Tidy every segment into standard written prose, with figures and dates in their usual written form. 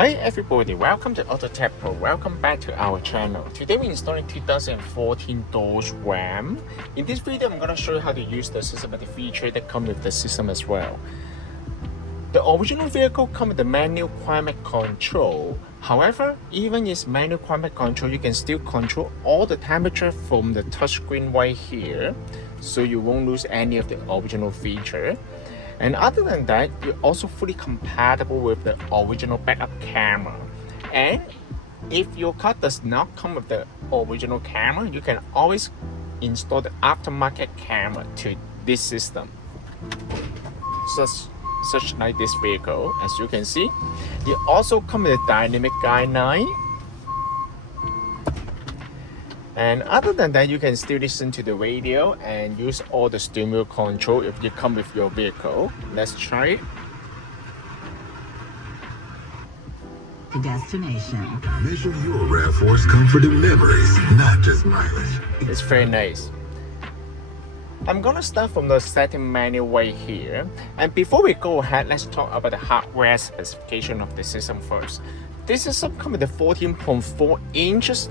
Hi everybody, welcome to AutoTecPro. Welcome back to our channel. Today we're installing 2014 Dodge Ram. In this video, I'm going to show you how to use the system and the feature that come with the system as well. The original vehicle comes with the manual climate control. However, even its manual climate control, you can still control all the temperature from the touchscreen right here, so you won't lose any of the original feature. And other than that, you're also fully compatible with the original backup camera. And if your car does not come with the original camera, you can always install the aftermarket camera to this system. Such like this vehicle, as you can see. You also come with a dynamic guideline. And other than that, you can still listen to the radio and use all the steering wheel control if you come with your vehicle. Let's try it. To destination. Measure your RAV4's comfort and memories, not just mileage. It's very nice. I'm gonna start from the setting menu right here. And before we go ahead, let's talk about the hardware specification of the system first. This system comes with a 14.4 inches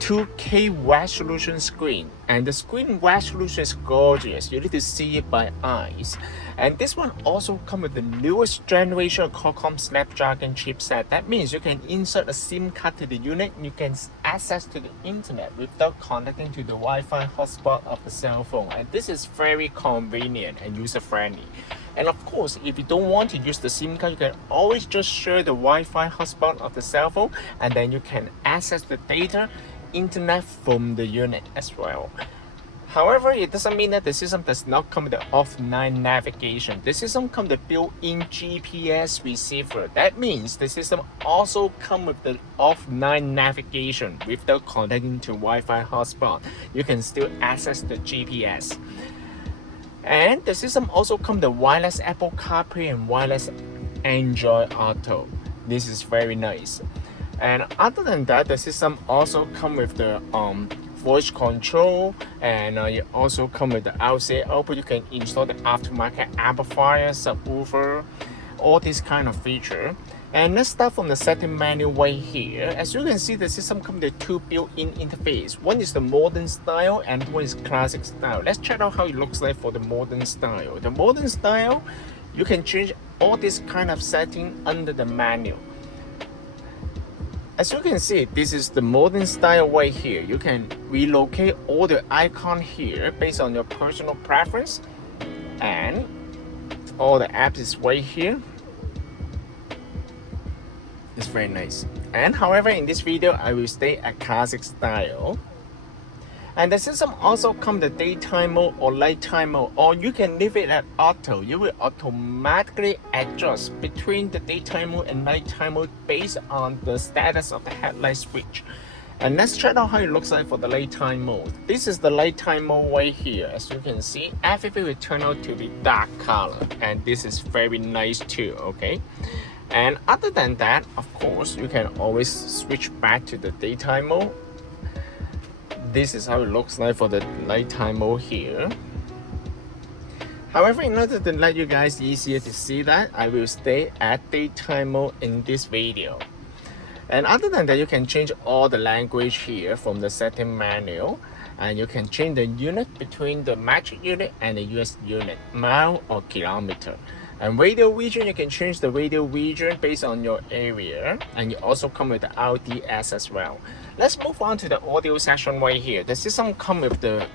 2K resolution screen, and the screen resolution is gorgeous. You need to see it by eyes. And this one also comes with the newest generation of Qualcomm Snapdragon chipset. That means you can insert a SIM card to the unit. You can access to the internet without connecting to the Wi-Fi hotspot of the cell phone. And this is very convenient and user-friendly. And of course, if you don't want to use the SIM card, you can always just share the Wi-Fi hotspot of the cell phone, and then you can access the data internet from the unit as well. However, it doesn't mean that the system does not come with the offline navigation. The system comes with the built-in GPS receiver. That means the system also comes with the offline navigation without connecting to Wi-Fi hotspot. You can still access the GPS. And the system also comes with the wireless Apple CarPlay and wireless Android Auto. This is very nice. And other than that, the system also comes with the voice control, and it also comes with the LCA output. You can install the aftermarket amplifier, subwoofer, all this kind of feature. And let's start from the setting menu right here. As you can see, the system comes with two built-in interface. One is the modern style and one is classic style. Let's check out how it looks like for the modern style. The modern style, you can change all this kind of setting under the menu. As you can see, this is the modern style right here. You can relocate all the icon here based on your personal preference, and all the apps is right here. It's very nice. And however, in this video, I will stay at classic style. And the system also comes with daytime mode or nighttime mode, or you can leave it at auto. You will automatically adjust between the daytime mode and nighttime mode based on the status of the headlight switch. And let's check out how it looks like for the nighttime mode. This is the nighttime mode right here. As you can see, everything will turn out to be dark color, and this is very nice too, okay? And other than that, of course, you can always switch back to the daytime mode. This is how it looks like for the nighttime mode here. However, in order to let you guys easier to see that, I will stay at daytime mode in this video. And other than that, you can change all the language here from the setting menu, and you can change the unit between the metric unit and the US unit, mile or kilometer. And radio region, you can change the radio region based on your area, and you also come with the RDS as well. Let's move on to the audio section right here. The system comes with the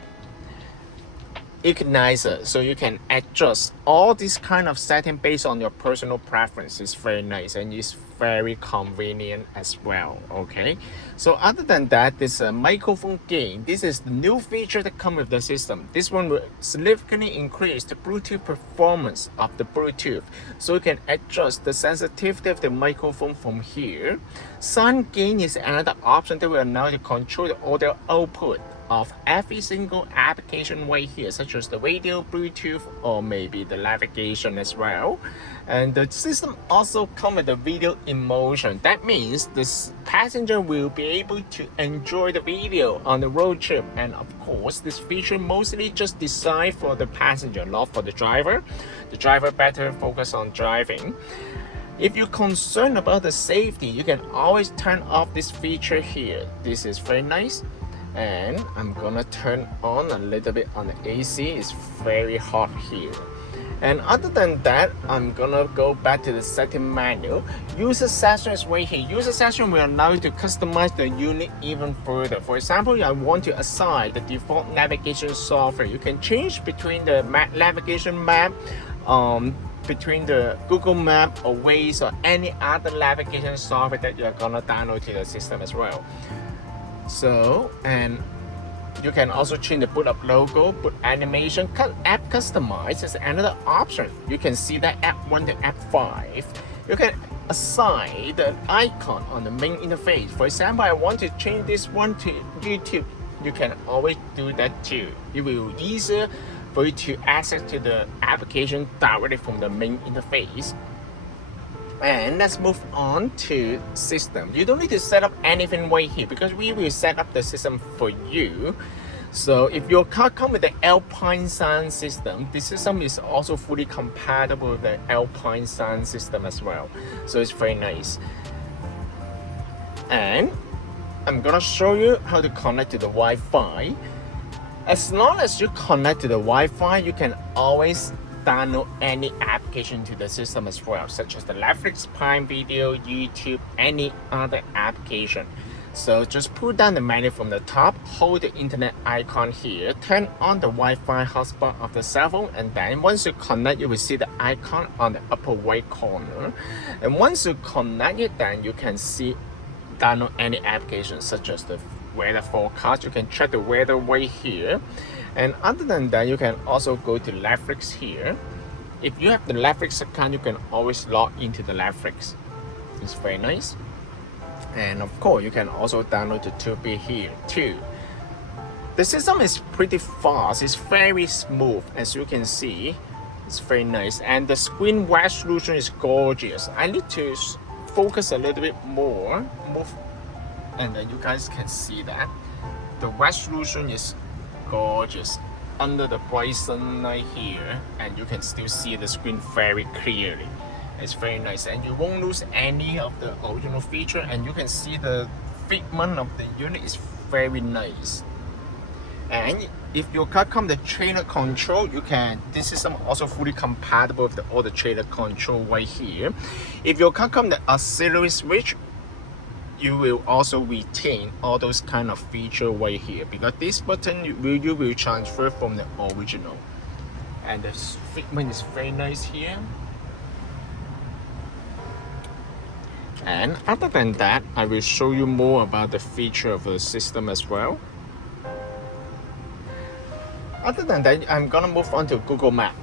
equalizer, so you can adjust all this kind of setting based on your personal preference. It's very nice and it's very convenient as well, okay? So other than that, this microphone gain. This is the new feature that comes with the system. This one will significantly increase the Bluetooth performance of the Bluetooth, so you can adjust the sensitivity of the microphone from here. Sound gain is another option that will allow you to control the audio output of every single application right here, such as the radio, Bluetooth, or maybe the navigation as well. And the system also comes with the video in motion. That means the passenger will be able to enjoy the video on the road trip. And of course, this feature mostly just designed for the passenger, not for the driver. The driver better focus on driving. If you're concerned about the safety, you can always turn off this feature here. This is very nice. And I'm gonna turn on a little bit on the AC. It's very hot here. And other than that, I'm gonna go back to the setting menu. User session is right here. User session will allow you to customize the unit even further. For example, I want to assign the default navigation software. You can change between the navigation map, between the Google Map or Waze or any other navigation software that you're gonna download to the system as well. So, and you can also change the boot up logo, boot animation, app customize is another option. You can see that app 1 to app 5. You can assign the icon on the main interface. For example, I want to change this one to YouTube. You can always do that too. It will be easier for you to access to the application directly from the main interface. And let's move on to system. You don't need to set up anything right here because we will set up the system for you. So if your car comes with the Alpine sound system, the system is also fully compatible with the Alpine sound system as well. So it's very nice. And I'm gonna show you how to connect to the Wi-Fi. As long as you connect to the Wi-Fi, you can always download any application to the system as well, such as the Netflix, Prime Video, YouTube, any other application. So just pull down the menu from the top, hold the internet icon here, turn on the Wi-Fi hotspot of the cell phone, and then once you connect, you will see the icon on the upper right corner. And once you connect it, then you can see download any application such as the weather forecast. You can check the weather right here. And other than that, you can also go to Netflix here. If you have the Netflix account, you can always log into the Netflix. It's very nice. And of course, you can also download the Tubi here too. The system is pretty fast. It's very smooth, as you can see. It's very nice. And the screen resolution is gorgeous. I need to focus a little bit more. And then you guys can see that. The resolution is gorgeous under the bright sunlight here, and you can still see the screen very clearly. It's very nice, and you won't lose any of the original feature, and you can see the fitment of the unit is very nice. And if your car comes with the trailer control, this system also fully compatible with all the trailer control right here. If your car comes with the auxiliary switch, you will also retain all those kind of feature right here, because this button you will transfer from the original. And the fitment is very nice here. And other than that, I will show you more about the feature of the system as well. Other than that, I'm gonna move on to Google Map.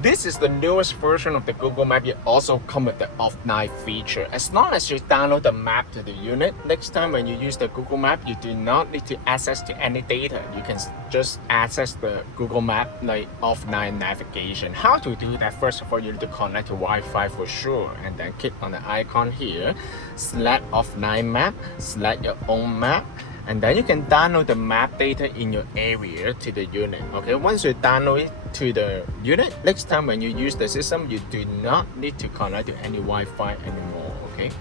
This is the newest version of the Google Map. It also comes with the offline feature. As long as you download the map to the unit, next time when you use the Google Map, you do not need to access to any data. You can just access the Google Map like offline navigation. How to do that? First of all, you need to connect to Wi-Fi for sure, and then click on the icon here, select offline map, select your own map, and then you can download the map data in your area to the unit. Okay, once you download it to the unit, next time when you use the system, you do not need to connect to any Wi-Fi anymore. Okay,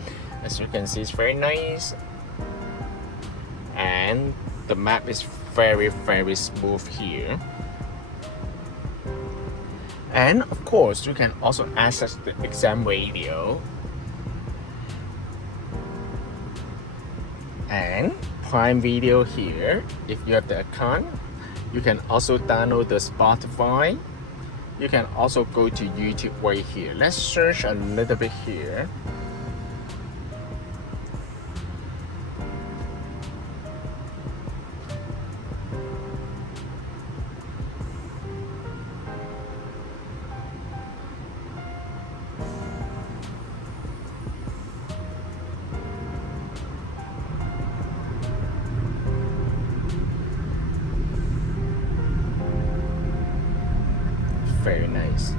as you can see, it's very nice, and the map is very smooth here. And of course, you can also access the exam radio and Prime Video here. If you have the account, you can also download the Spotify. You can also go to YouTube right here. Let's search a little bit here. Very nice.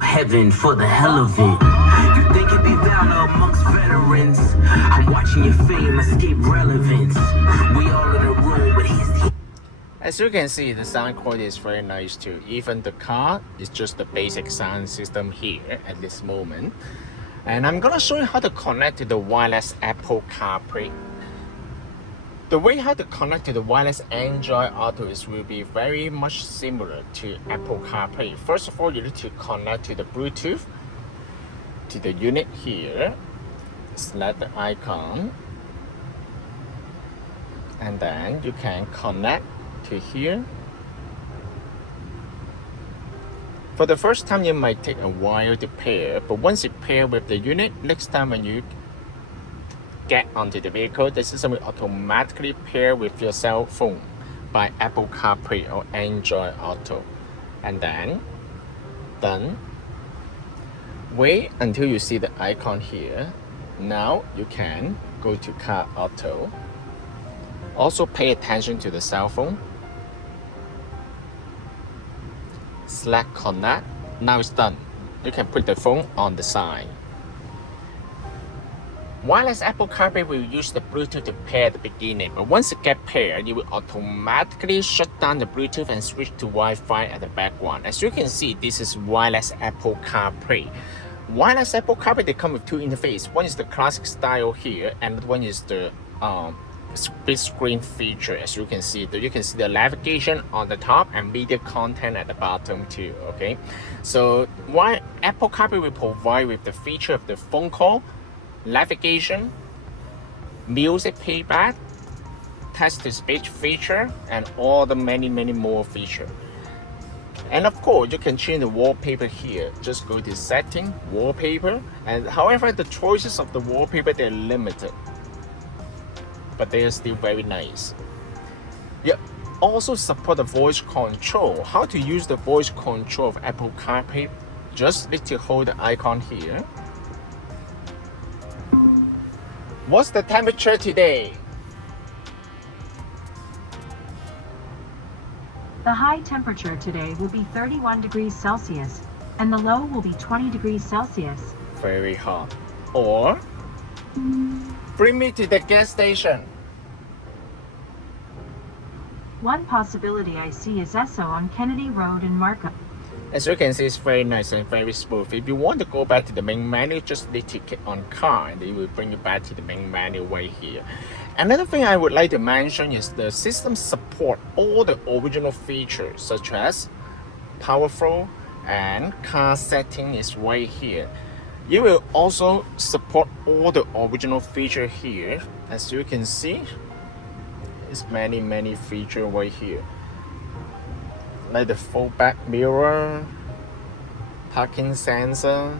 Heaven for the hell of it. You think it'd be valor amongst veterans? I'm watching your fame escape relevance. We all in a room, but he's the As you can see, the sound quality is very nice too. Even the car is just the basic sound system here at this moment. And I'm gonna show you how to connect to the wireless Apple CarPlay. The way how to connect to the wireless Android Auto is will be very much similar to Apple CarPlay. First of all, you need to connect to the Bluetooth to the unit here. Select the icon, and then you can connect to here. For the first time, you might take a while to pair, but once you pair with the unit, next time when you get onto the vehicle, the system will automatically pair with your cell phone by Apple CarPlay or Android Auto. And then, done. Wait until you see the icon here. Now you can go to Car Auto. Also pay attention to the cell phone. Select connect. Now it's done. You can put the phone on the side. Wireless Apple CarPlay will use the Bluetooth to pair at the beginning, but once it gets paired, it will automatically shut down the Bluetooth and switch to Wi-Fi at the background. As you can see, this is wireless Apple CarPlay. Wireless Apple CarPlay, they come with two interfaces. One is the classic style here, and one is the split screen feature. As you can see, the navigation on the top and media content at the bottom too. Okay, so why Apple CarPlay will provide with the feature of the phone call, navigation, music playback, text-to-speech feature, and all the many more features. And of course, you can change the wallpaper here. Just go to setting, wallpaper, and however the choices of the wallpaper, they're limited, but they are still very nice. You also support the voice control. How to use the voice control of Apple CarPlay? Just need to hold the icon here. What's the temperature today? The high temperature today will be 31 degrees Celsius, and the low will be 20 degrees Celsius. Very hot. Or, bring me to the gas station. One possibility I see is Esso on Kennedy Road in Markham. As you can see, it's very nice and very smooth. If you want to go back to the main menu, just need to click on car and it will bring you back to the main menu right here. Another thing I would like to mention is the system support all the original features such as power flow and car setting is right here. You will also support all the original features here. As you can see, it's many features right here, like the full back mirror, parking sensor,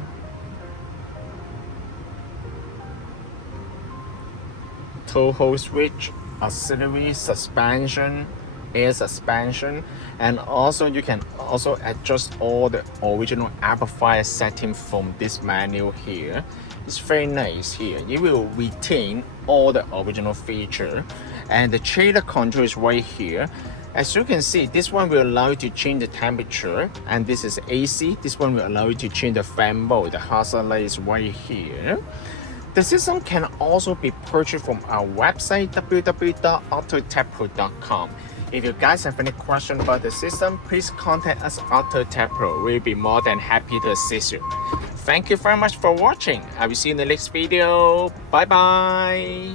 tow hold switch, auxiliary suspension, air suspension, and also you can also adjust all the original amplifier setting from this menu here. It's very nice here. You will retain all the original feature, and the trailer control is right here. As you can see, this one will allow you to change the temperature, and this is AC. This one will allow you to change the fan mode. The hazard light is right here. The system can also be purchased from our website www.AutoTecPro.com. If you guys have any question about the system, please contact us at AutoTecPro. We'll be more than happy to assist you. Thank you very much for watching. I will see you in the next video. Bye bye.